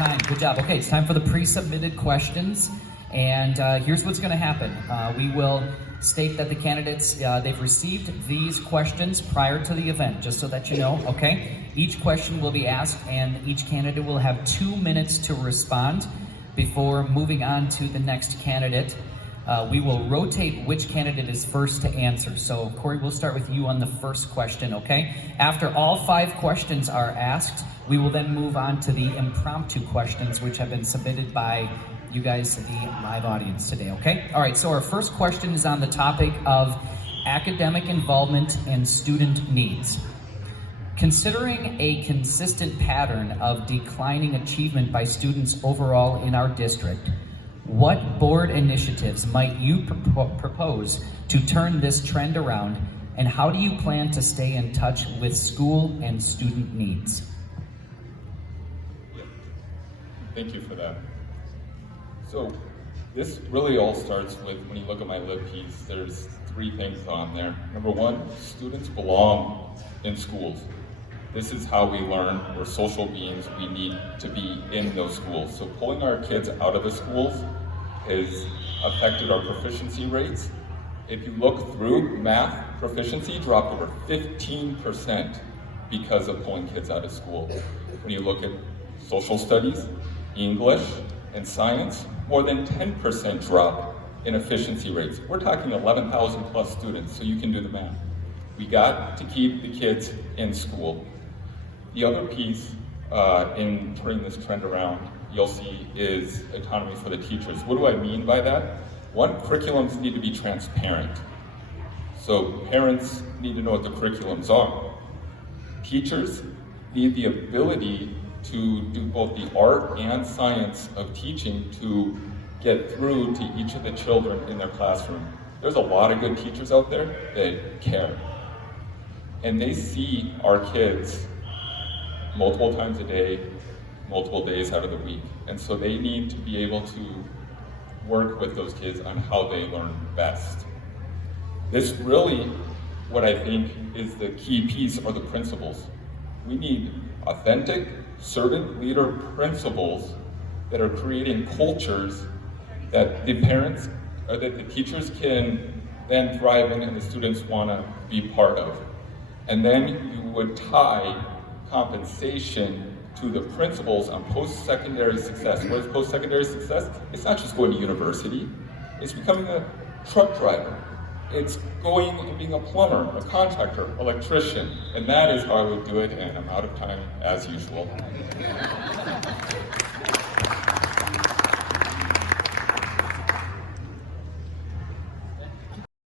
time. Good job. Okay, it's time for the pre-submitted questions. And here's what's going to happen. We will state that the candidates, they've received these questions prior to the event, just so that you know, okay? Each question will be asked, and each candidate will have 2 minutes to respond before moving on to the next candidate. We will rotate which candidate is first to answer. So, Corey, we'll start with you on the first question, okay? After all 5 questions are asked, we will then move on to the impromptu questions, which have been submitted by you guys, the live audience today, okay? All right, so our first question is on the topic of academic involvement and student needs. Considering a consistent pattern of declining achievement by students overall in our district, what board initiatives might you propose to turn this trend around, and how do you plan to stay in touch with school and student needs? Thank you for that. So this really all starts with, when you look at my lib piece, there's 3 things on there. Number 1, students belong in schools. This is how we learn. We're social beings. We need to be in those schools. So pulling our kids out of the schools has affected our proficiency rates. If you look through, math proficiency dropped over 15% because of pulling kids out of school. When you look at social studies, English, and science, more than 10% drop in efficiency rates. We're talking 11,000 plus students, so you can do the math. We got to keep the kids in school. The other piece in turning this trend around, you'll see, is autonomy for the teachers. What do I mean by that? 1, curriculums need to be transparent. So parents need to know what the curriculums are. Teachers need the ability to do both the art and science of teaching to get through to each of the children in their classroom. There's a lot of good teachers out there that care. And they see our kids multiple times a day, multiple days out of the week. And so they need to be able to work with those kids on how they learn best. This really, what I think is the key piece, are the principles. We need authentic, servant leader principles that are creating cultures that the parents, or that the teachers can then thrive in and the students want to be part of. And then you would tie compensation to the principles on post-secondary success. What is post-secondary success? It's not just going to university, it's becoming a truck driver. It's going and being a plumber, a contractor, electrician, and that is how I would do it, and I'm out of time as usual.